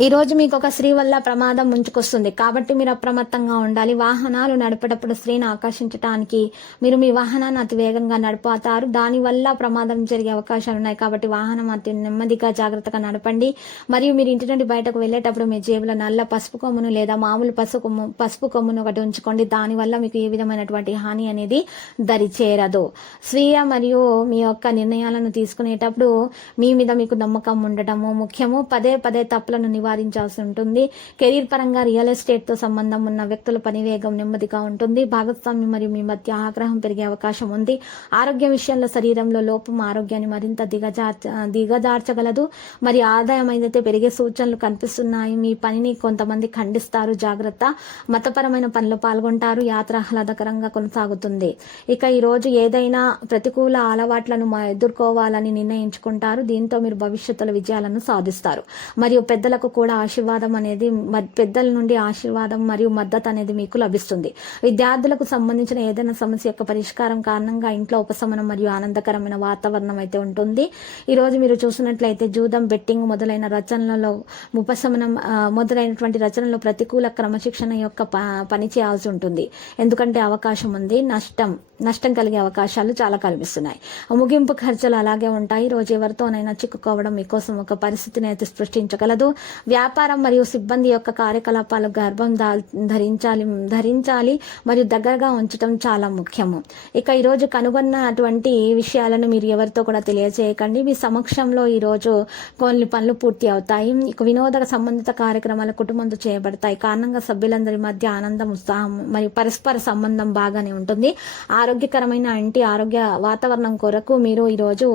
ఈరోజు మీకు ఒక స్త్రీ వల్ల ప్రమాదం ముంచుకొస్తుంది. కాబట్టి మీరు అప్రమత్తంగా ఉండాలి. వాహనాలు నడిపేటప్పుడు స్త్రీని ఆకర్షించడానికి మీరు మీ వాహనాన్ని అతి వేగంగా నడిపోతారు. దానివల్ల ప్రమాదం జరిగే అవకాశాలు ఉన్నాయి. కాబట్టి వాహనం అతి నెమ్మదిగా జాగ్రత్తగా నడపండి. మరియు మీరు ఇంటి నుండి బయటకు వెళ్ళేటప్పుడు మీ జేబులో నల్ల పసుపు కొమ్మును లేదా మామూలు పసుపు కొమ్ము పసుపు కొమ్మును ఒకటి ఉంచుకోండి. దానివల్ల మీకు ఏ విధమైనటువంటి హాని అనేది దరి చేరదు స్వీయ మరియు మీ యొక్క నిర్ణయాలను తీసుకునేటప్పుడు మీ మీద మీకు నమ్మకం ఉండటము ముఖ్యము. పదే పదే తప్పులను నివారించాల్సి ఉంటుంది. కెరీర్ పరంగా రియల్ ఎస్టేట్తో సంబంధం ఉన్న వ్యక్తుల పని వేగం నెమ్మదిగా ఉంటుంది. భాగస్వామి మరియు మీ మధ్య ఆగ్రహం పెరిగే అవకాశం ఉంది. ఆరోగ్య విషయంలో శరీరంలో లోపం ఆరోగ్యాన్ని మరింత దిగజార్చ దిగజార్చగలదు. మరి ఆదాయం అయితే పెరిగే సూచనలు కనిపిస్తున్నాయి. మీ పనిని కొంతమంది ఖండిస్తారు. జాగ్రత్త. మతపరమైన పనులు పాల్గొంటారు. యాత్ర ఆహ్లాదకరంగా కొనసాగుతుంది. ఇక ఈ రోజు ఏదైనా ప్రతికూల అలవాట్లను ఎదుర్కోవాలని నిర్ణయించుకుంటారు. దీంతో మీరు భవిష్యత్తులో విజయాలను సాధిస్తారు. మరియు పెద్దలకు కూడా ఆశీర్వాదం అనేది పెద్దల నుండి ఆశీర్వాదం మరియు మద్దతు అనేది మీకు లభిస్తుంది. విద్యార్థులకు సంబంధించిన ఏదైనా సమస్య యొక్క పరిష్కారం కారణంగా ఇంట్లో ఉపశమనం మరియు ఆనందకరమైన వాతావరణం అయితే ఉంటుంది. ఈరోజు మీరు చూసినట్లయితే జూదం బెట్టింగ్ మొదలైన రచనలలో ఉపశమనం మొదలైనటువంటి రచనలో ప్రతికూల క్రమశిక్షణ యొక్క ప- పని చేయాల్సి ఉంటుంది. ఎందుకంటే అవకాశం ఉంది నష్టం నష్టం కలిగే అవకాశాలు చాలా కనిపిస్తున్నాయి. ముగింపు ఖర్చులు అలాగే ఉంటాయి. రోజు ఎవరితోనైనా చిక్కుకోవడం మీకోసం ఒక పరిస్థితిని అయితే సృష్టించగలదు. వ్యాపారం మరియు సిబ్బంది యొక్క కార్యకలాపాలు గర్భం దా- ధరించాలి ధరించాలి మరియు దగ్గరగా ఉంచడం చాలా ముఖ్యము. ఇక ఈరోజు కనుగొన్న కనుగొన్నటువంటి విషయాలను మీరు ఎవరితో కూడా తెలియజేయకండి. మీ సమక్షంలో ఈరోజు కొన్ని పనులు పూర్తి అవుతాయి. ఇక వినోద సంబంధిత కార్యక్రమాలు కుటుంబంతో చేయబడతాయి కారణంగా సభ్యులందరి మధ్య ఆనందం ఉత్సాహం మరియు పరస్పర సంబంధం బాగానే ఉంటుంది. ఆ ఆరోగ్యకరమైన ఇంటి ఆరోగ్య వాతావరణం కొరకు మీరు ఈరోజు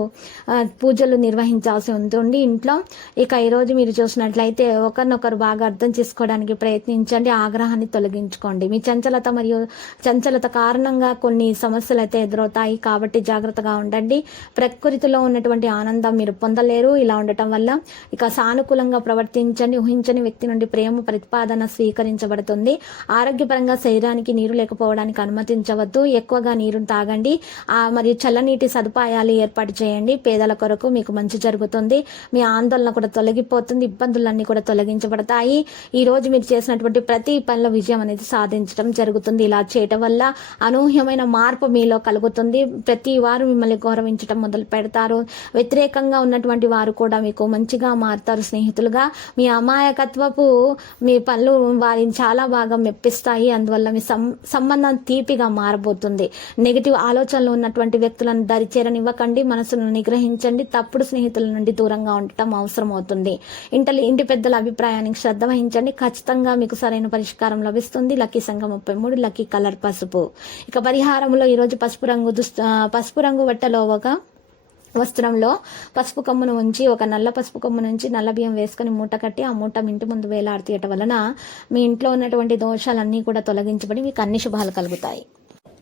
పూజలు నిర్వహించాల్సి ఉంటుంది. ఇంట్లో ఇక ఈరోజు మీరు చూసినట్లయితే ఒకరినొకరు బాగా అర్థం చేసుకోవడానికి ప్రయత్నించండి. ఆగ్రహాన్ని తొలగించుకోండి. మీ చంచలత మరియు చంచలత కారణంగా కొన్ని సమస్యలు అయితే ఎదురవుతాయి కాబట్టి జాగ్రత్తగా ఉండండి. ప్రకృతిలో ఉన్నటువంటి ఆనందం మీరు పొందలేరు. ఇలా ఉండటం వల్ల ఇక సానుకూలంగా ప్రవర్తించండి. ఊహించని వ్యక్తి నుండి ప్రేమ ప్రతిపాదన స్వీకరించబడుతుంది. ఆరోగ్యపరంగా శరీరానికి నీరు లేకపోవడానికి అనుమతించవద్దు. ఎక్కువగా నీరును తాగండి. ఆ, మరియు చల్లనీటి సదుపాయాలు ఏర్పాటు చేయండి. పేదల కొరకు మీకు మంచి జరుగుతుంది. మీ ఆందోళన కూడా తొలగిపోతుంది. ఇబ్బందులన్నీ కూడా తొలగించబడతాయి. ఈ రోజు మీరు చేసినటువంటి ప్రతి పనిలో విజయం అనేది సాధించడం జరుగుతుంది. ఇలా చేయటం వల్ల అనూహ్యమైన మార్పు మీలో కలుగుతుంది. ప్రతి వారు మిమ్మల్ని గౌరవించడం మొదలు పెడతారు. వ్యతిరేకంగా ఉన్నటువంటి వారు కూడా మీకు మంచిగా మారుతారు స్నేహితులుగా. మీ అమాయకత్వపు మీ పనులు వారిని చాలా బాగా మెప్పిస్తాయి. అందువల్ల మీ సం- సంబంధం తీపిగా మారబోతుంది. నెగిటివ్ ఆలోచనలు ఉన్నటువంటి వ్యక్తులను దరిచేరనివ్వకండి మనసును నిగ్రహించండి తప్పుడు స్నేహితుల నుండి దూరంగా ఉండటం అవసరం అవుతుంది ఇంటలి ఇంటి పెద్దల అభిప్రాయానికి శ్రద్ధ వహించండి. ఖచ్చితంగా మీకు సరైన పరిష్కారం లభిస్తుంది. లక్కీ సంఖ్య ముప్పై మూడు లక్కీ కలర్ పసుపు. ఇక పరిహారంలో ఈరోజు పసుపు రంగు దుస్తు పసుపు రంగు బట్టలో ఒక వస్త్రంలో పసుపు కొమ్మును ఉంచి ఒక నల్ల పసుపు కొమ్ము నుంచి నల్ల బియ్యం వేసుకుని మూట కట్టి ఆ మూట ఇంటి ముందు వేలాడతీయటం వలన మీ ఇంట్లో ఉన్నటువంటి దోషాలన్నీ కూడా తొలగించబడి మీకు అన్ని శుభాలు కలుగుతాయి.